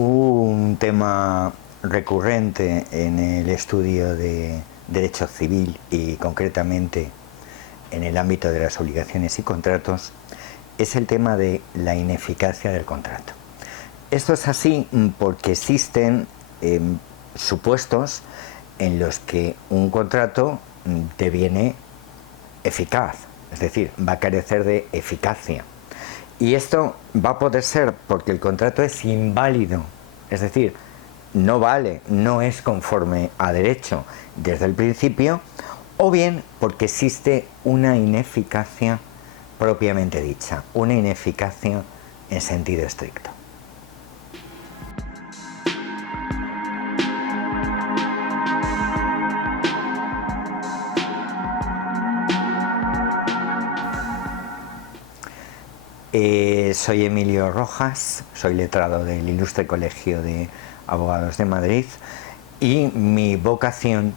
Un tema recurrente en el estudio de derecho civil y concretamente en el ámbito de las obligaciones y contratos es el tema de la ineficacia del contrato. Esto es así porque existen supuestos en los que un contrato deviene eficaz, es decir, va a carecer de eficacia. Y esto va a poder ser porque el contrato es inválido, es decir, no vale, no es conforme a derecho desde el principio, o bien porque existe una ineficacia propiamente dicha, una ineficacia en sentido estricto. Soy Emilio Rojas, soy letrado del Ilustre Colegio de Abogados de Madrid y mi vocación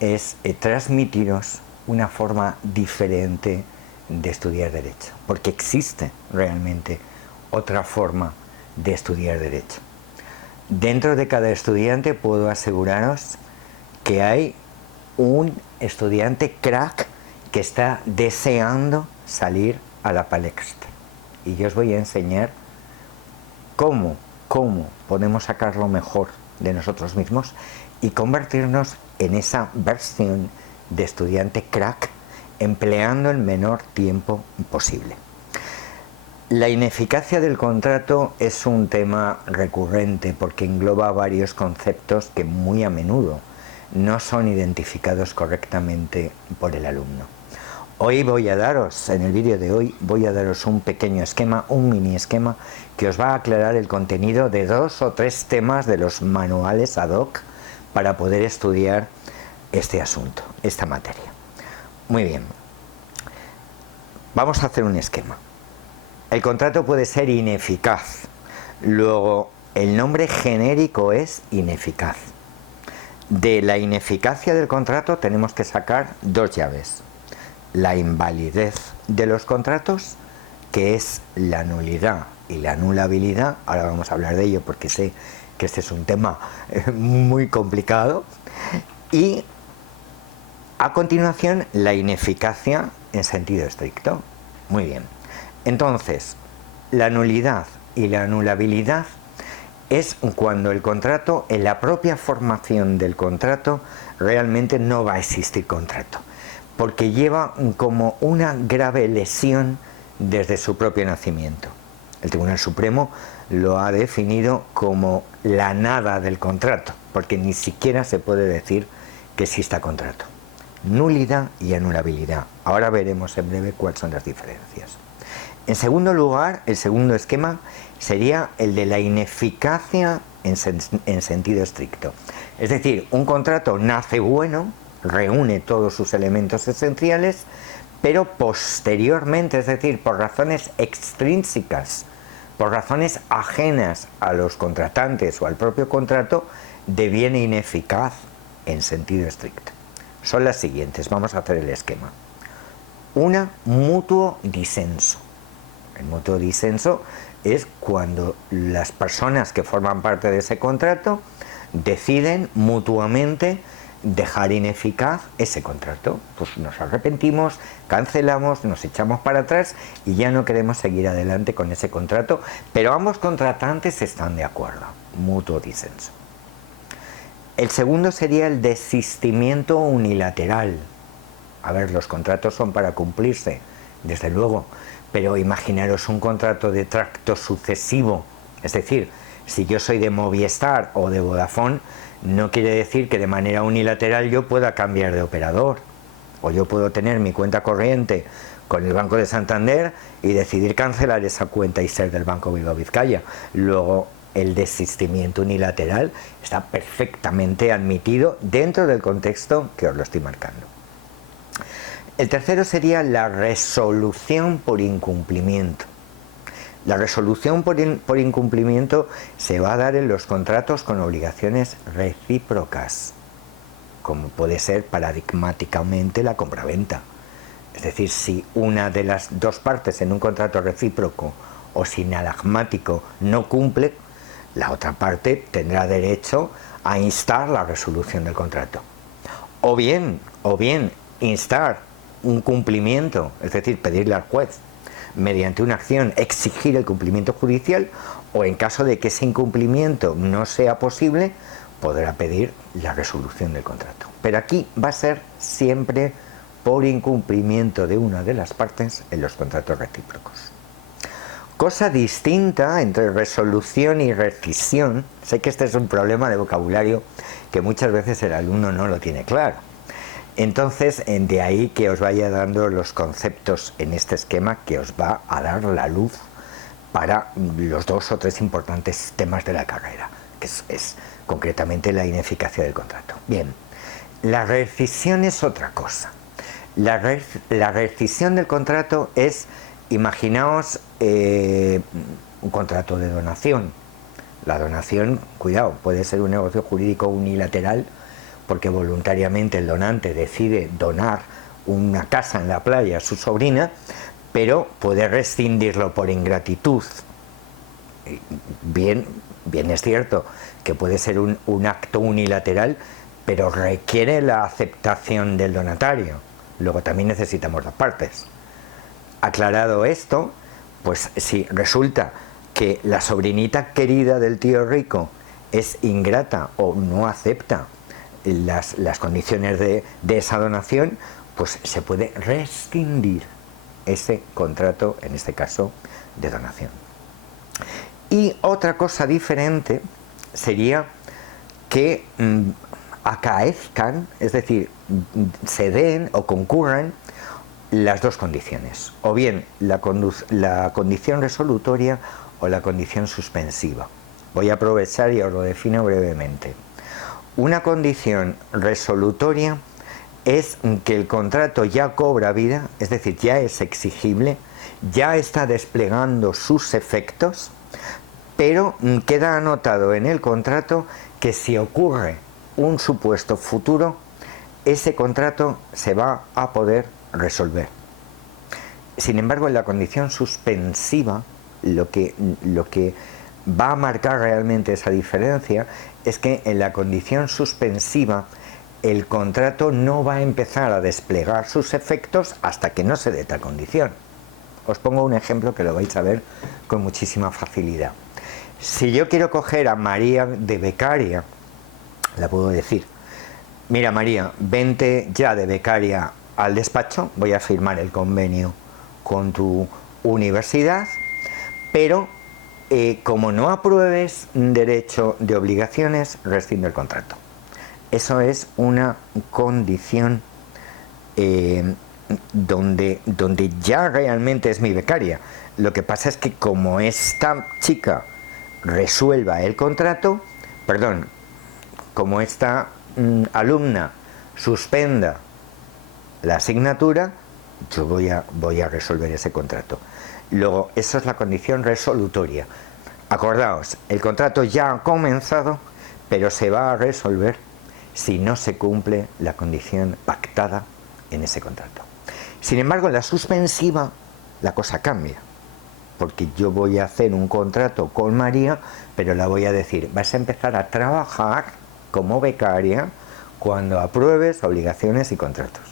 es transmitiros una forma diferente de estudiar Derecho, porque existe realmente otra forma de estudiar Derecho. Dentro de cada estudiante puedo aseguraros que hay un estudiante crack que está deseando salir a la palestra. Y yo os voy a enseñar cómo podemos sacar lo mejor de nosotros mismos y convertirnos en esa versión de estudiante crack empleando el menor tiempo posible. La ineficacia del contrato es un tema recurrente porque engloba varios conceptos que muy a menudo no son identificados correctamente por el alumno. Hoy voy a daros, en el vídeo de hoy, voy a daros un pequeño esquema, un mini esquema que os va a aclarar el contenido de 2 o 3 temas de los manuales ad hoc para poder estudiar este asunto, esta materia. Muy bien, vamos a hacer un esquema. El contrato puede ser ineficaz, luego el nombre genérico es ineficaz. De la ineficacia del contrato tenemos que sacar 2 llaves. La invalidez de los contratos, que es la nulidad y la anulabilidad. Ahora vamos a hablar de ello porque sé que este es un tema muy complicado. Y a continuación la ineficacia en sentido estricto. Muy bien. Entonces, la nulidad y la anulabilidad es cuando el contrato, en la propia formación del contrato, realmente no va a existir contrato, porque lleva como una grave lesión desde su propio nacimiento. El Tribunal Supremo lo ha definido como la nada del contrato, porque ni siquiera se puede decir que exista contrato. Nulidad y anulabilidad. Ahora veremos en breve cuáles son las diferencias. En segundo lugar, el segundo esquema sería el de la ineficacia en sentido estricto. Es decir, un contrato nace bueno, reúne todos sus elementos esenciales, pero posteriormente, es decir, por razones extrínsecas, por razones ajenas a los contratantes o al propio contrato, deviene ineficaz en sentido estricto. Son las siguientes, vamos a hacer el esquema. Una, mutuo disenso. El mutuo disenso es cuando las personas que forman parte de ese contrato deciden mutuamente dejar ineficaz ese contrato. Pues nos arrepentimos, cancelamos, nos echamos para atrás y ya no queremos seguir adelante con ese contrato, pero ambos contratantes están de acuerdo. Mutuo disenso. El segundo sería el desistimiento unilateral. A ver, los contratos son para cumplirse, desde luego, pero imaginaros un contrato de tracto sucesivo, es decir, si yo soy de Movistar o de Vodafone, no quiere decir que de manera unilateral yo pueda cambiar de operador, o yo puedo tener mi cuenta corriente con el Banco de Santander y decidir cancelar esa cuenta y ser del Banco Bilbao Vizcaya. Luego, el desistimiento unilateral está perfectamente admitido dentro del contexto que os lo estoy marcando. El tercero sería la resolución por incumplimiento. La resolución por incumplimiento se va a dar en los contratos con obligaciones recíprocas, como puede ser paradigmáticamente la compraventa. Es decir, si una de las dos partes en un contrato recíproco o sinalagmático no cumple, La otra parte tendrá derecho a instar la resolución del contrato. O bien instar un cumplimiento, es decir, pedirle al juez mediante una acción exigir el cumplimiento judicial, o en caso de que ese incumplimiento no sea posible, podrá pedir la resolución del contrato. Pero aquí va a ser siempre por incumplimiento de una de las partes en los contratos recíprocos. Cosa distinta entre resolución y rescisión. Sé que este es un problema de vocabulario que muchas veces el alumno no lo tiene claro. Entonces, de ahí que os vaya dando los conceptos en este esquema que os va a dar la luz para los 2 o 3 importantes temas de la carrera, que es concretamente la ineficacia del contrato. Bien, la rescisión es otra cosa. La rescisión del contrato es, imaginaos un contrato de donación. La donación, cuidado, puede ser un negocio jurídico unilateral, porque voluntariamente el donante decide donar una casa en la playa a su sobrina, pero puede rescindirlo por ingratitud. Bien es cierto que puede ser un acto unilateral, pero requiere la aceptación del donatario. Luego también necesitamos las partes. Aclarado esto, pues si resulta que la sobrinita querida del tío rico es ingrata o no acepta las condiciones de esa donación, pues se puede rescindir ese contrato, en este caso de donación. Y otra cosa diferente sería que acaezcan, es decir, se den o concurran las 2 condiciones, o bien la condición resolutoria o la condición suspensiva. Voy a aprovechar y os lo defino brevemente. Una condición resolutoria es que el contrato ya cobra vida, es decir, ya es exigible, ya está desplegando sus efectos, pero queda anotado en el contrato que si ocurre un supuesto futuro, ese contrato se va a poder resolver. Sin embargo, en la condición suspensiva, lo que va a marcar realmente esa diferencia es que en la condición suspensiva el contrato no va a empezar a desplegar sus efectos hasta que no se dé tal condición. Os pongo un ejemplo que lo vais a ver con muchísima facilidad. Si yo quiero coger a María de becaria, la puedo decir: mira María, vente ya de becaria al despacho, voy a firmar el convenio con tu universidad, pero como no apruebes derecho de obligaciones, rescindo el contrato. Eso es una condición donde ya realmente es mi becaria. Lo que pasa es que como esta chica resuelva el contrato, perdón, como esta alumna suspenda la asignatura, yo voy a resolver ese contrato. Luego, eso es la condición resolutoria. Acordaos, el contrato ya ha comenzado, pero se va a resolver si no se cumple la condición pactada en ese contrato. Sin embargo, en la suspensiva la cosa cambia, porque yo voy a hacer un contrato con María, pero la voy a decir: vas a empezar a trabajar como becaria cuando apruebes obligaciones y contratos.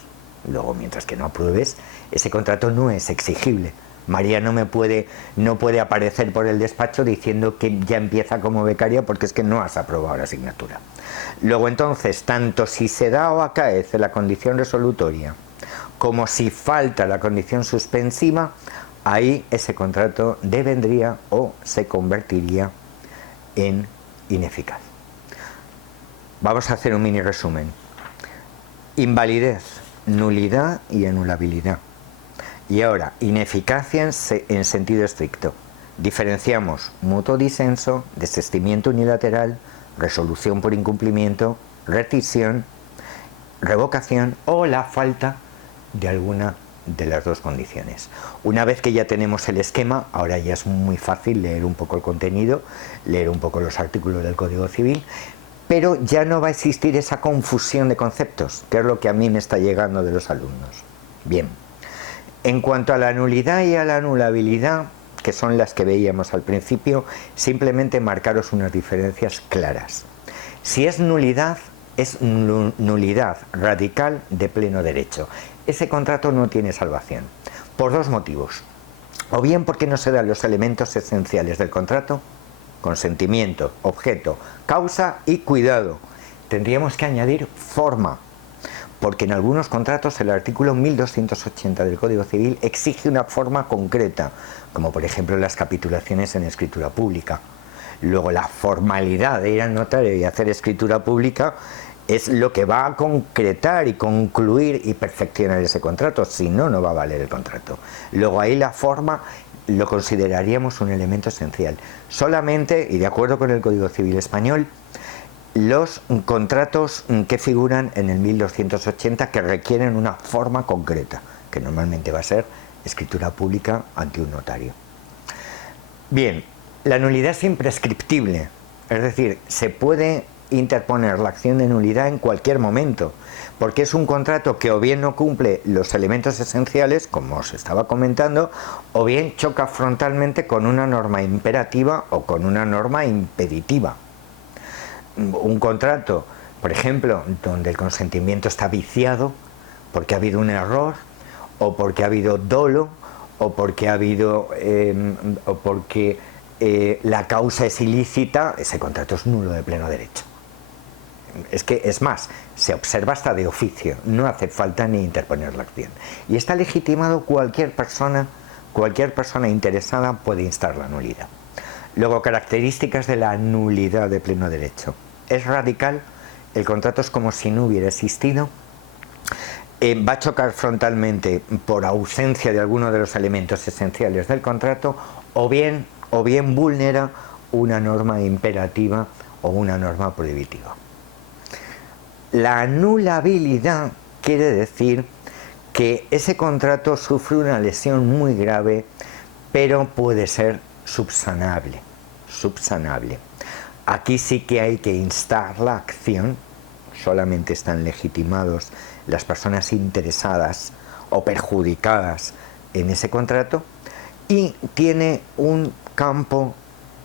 Luego, mientras que no apruebes, ese contrato no es exigible. María no puede aparecer por el despacho diciendo que ya empieza como becaria, porque es que no has aprobado la asignatura. Luego, entonces, tanto si se da o acaece la condición resolutoria como si falta la condición suspensiva, ahí ese contrato devendría o se convertiría en ineficaz. Vamos a hacer un mini resumen. Invalidez, nulidad y anulabilidad. Y ahora, ineficacia en sentido estricto. Diferenciamos mutuo disenso, desistimiento unilateral, resolución por incumplimiento, rescisión, revocación o la falta de alguna de las 2 condiciones. Una vez que ya tenemos el esquema, ahora ya es muy fácil leer un poco el contenido, leer un poco los artículos del Código Civil, pero ya no va a existir esa confusión de conceptos, que es lo que a mí me está llegando de los alumnos. Bien, en cuanto a la nulidad y a la anulabilidad, que son las que veíamos al principio, simplemente marcaros unas diferencias claras. Si es nulidad, es nulidad radical de pleno derecho. Ese contrato no tiene salvación, por dos motivos. O bien porque no se dan los elementos esenciales del contrato: consentimiento, objeto, causa y cuidado. Tendríamos que añadir forma, porque en algunos contratos el artículo 1280 del Código Civil exige una forma concreta, como por ejemplo las capitulaciones en escritura pública. Luego, la formalidad de ir al notario y hacer escritura pública es lo que va a concretar y concluir y perfeccionar ese contrato, si no, no va a valer el contrato. Luego ahí la forma lo consideraríamos un elemento esencial. Solamente, y de acuerdo con el Código Civil español, los contratos que figuran en el 1280 que requieren una forma concreta, que normalmente va a ser escritura pública ante un notario. Bien, la nulidad es imprescriptible, es decir, se puede interponer la acción de nulidad en cualquier momento, porque es un contrato que o bien no cumple los elementos esenciales, como os estaba comentando, o bien choca frontalmente con una norma imperativa o con una norma impeditiva. Un contrato, por ejemplo, donde el consentimiento está viciado porque ha habido un error, o porque ha habido dolo, o porque ha habido la causa es ilícita, ese contrato es nulo de pleno derecho. Es que, es más, se observa hasta de oficio, no hace falta ni interponer la acción. Y está legitimado, cualquier persona interesada puede instar la nulidad. Luego, características de la nulidad de pleno derecho. Es radical, el contrato es como si no hubiera existido, va a chocar frontalmente por ausencia de alguno de los elementos esenciales del contrato, o bien vulnera una norma imperativa o una norma prohibitiva. La anulabilidad quiere decir que ese contrato sufre una lesión muy grave, pero puede ser subsanable. Aquí sí que hay que instar la acción, solamente están legitimados las personas interesadas o perjudicadas en ese contrato, y tiene un campo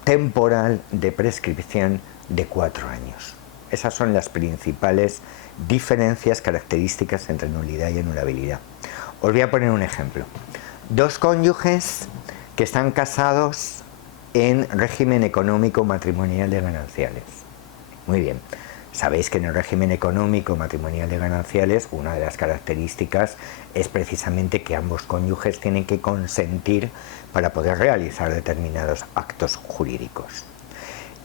temporal de prescripción de 4 años. Esas son las principales diferencias, características entre nulidad y anulabilidad. Os voy a poner un ejemplo. Dos cónyuges que están casados en régimen económico matrimonial de gananciales. Muy bien. Sabéis que en el régimen económico matrimonial de gananciales, una de las características es precisamente que ambos cónyuges tienen que consentir para poder realizar determinados actos jurídicos.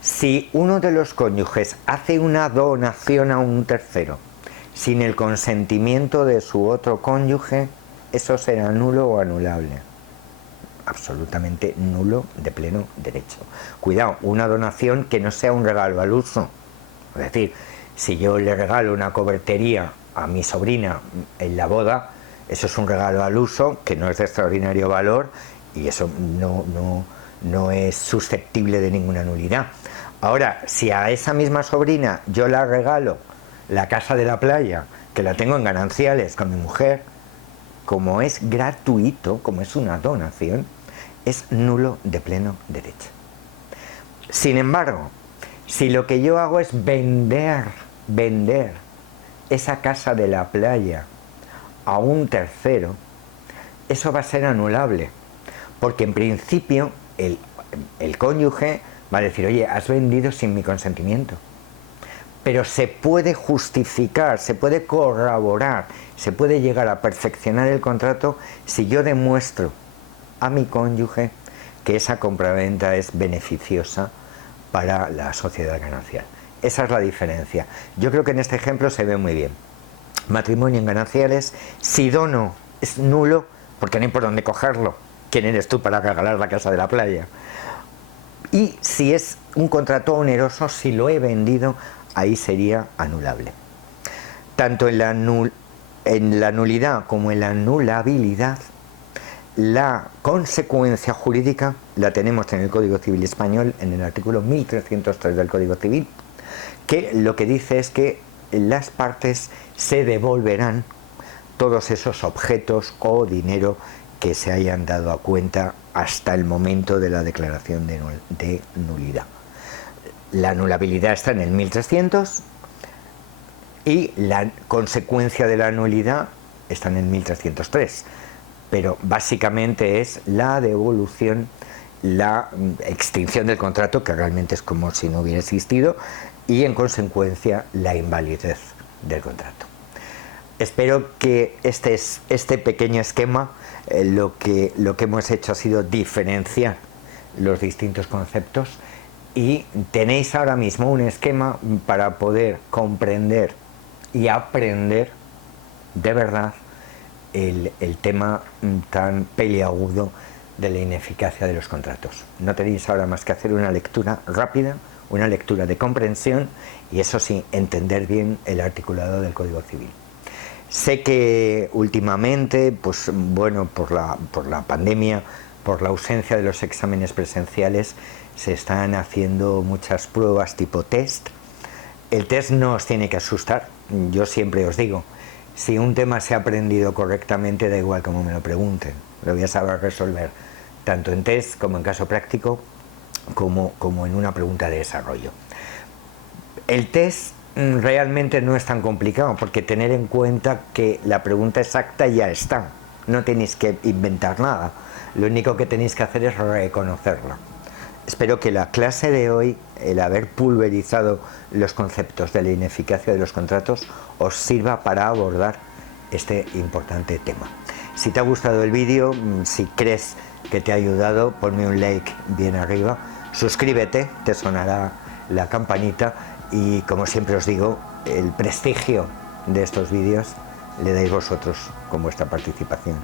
Si uno de los cónyuges hace una donación a un tercero sin el consentimiento de su otro cónyuge, eso será nulo o anulable. Absolutamente nulo de pleno derecho. Cuidado, una donación que no sea un regalo al uso. Es decir, si yo le regalo una cobertería a mi sobrina en la boda, eso es un regalo al uso que no es de extraordinario valor, y eso no es susceptible de ninguna nulidad. Ahora, si a esa misma sobrina yo la regalo la casa de la playa, que la tengo en gananciales con mi mujer, como es gratuito, como es una donación, es nulo de pleno derecho. Sin embargo, si lo que yo hago es vender esa casa de la playa a un tercero, eso va a ser anulable, porque en principio el cónyuge va a decir: oye, has vendido sin mi consentimiento. Pero se puede justificar, se puede corroborar, se puede llegar a perfeccionar el contrato si yo demuestro a mi cónyuge que esa compraventa es beneficiosa para la sociedad ganancial. Esa es la diferencia. Yo creo que en este ejemplo se ve muy bien. Matrimonio en gananciales, si dono es nulo, porque no hay por dónde cogerlo. ¿Quién eres tú para regalar la casa de la playa? Y si es un contrato oneroso, si lo he vendido, ahí sería anulable. Tanto en la nulidad como en la anulabilidad, la consecuencia jurídica la tenemos en el Código Civil español, en el artículo 1303 del Código Civil, que lo que dice es que las partes se devolverán todos esos objetos o dinero que se hayan dado a cuenta hasta el momento de la declaración de nulidad. La anulabilidad está en el 1300 y la consecuencia de la nulidad está en el 1303, pero básicamente es la devolución, la extinción del contrato, que realmente es como si no hubiera existido, y en consecuencia la invalidez del contrato. Espero que este pequeño esquema, lo que hemos hecho ha sido diferenciar los distintos conceptos, y tenéis ahora mismo un esquema para poder comprender y aprender de verdad el tema tan peliagudo de la ineficacia de los contratos. No tenéis ahora más que hacer una lectura rápida, una lectura de comprensión, y eso sí, entender bien el articulado del Código Civil. Sé que últimamente, pues bueno, por la pandemia, por la ausencia de los exámenes presenciales, se están haciendo muchas pruebas tipo test. El test no os tiene que asustar. Yo siempre os digo, si un tema se ha aprendido correctamente, da igual como me lo pregunten, lo voy a saber resolver, tanto en test como en caso práctico, como en una pregunta de desarrollo. El test realmente no es tan complicado, porque tener en cuenta que la pregunta exacta ya está, no tenéis que inventar nada, lo único que tenéis que hacer es reconocerla. Espero que la clase de hoy, el haber pulverizado los conceptos de la ineficacia de los contratos, os sirva para abordar este importante tema. Si te ha gustado el vídeo, si crees que te ha ayudado, ponme un like bien arriba, suscríbete, te sonará la campanita, y como siempre os digo, el prestigio de estos vídeos le dais vosotros con vuestra participación.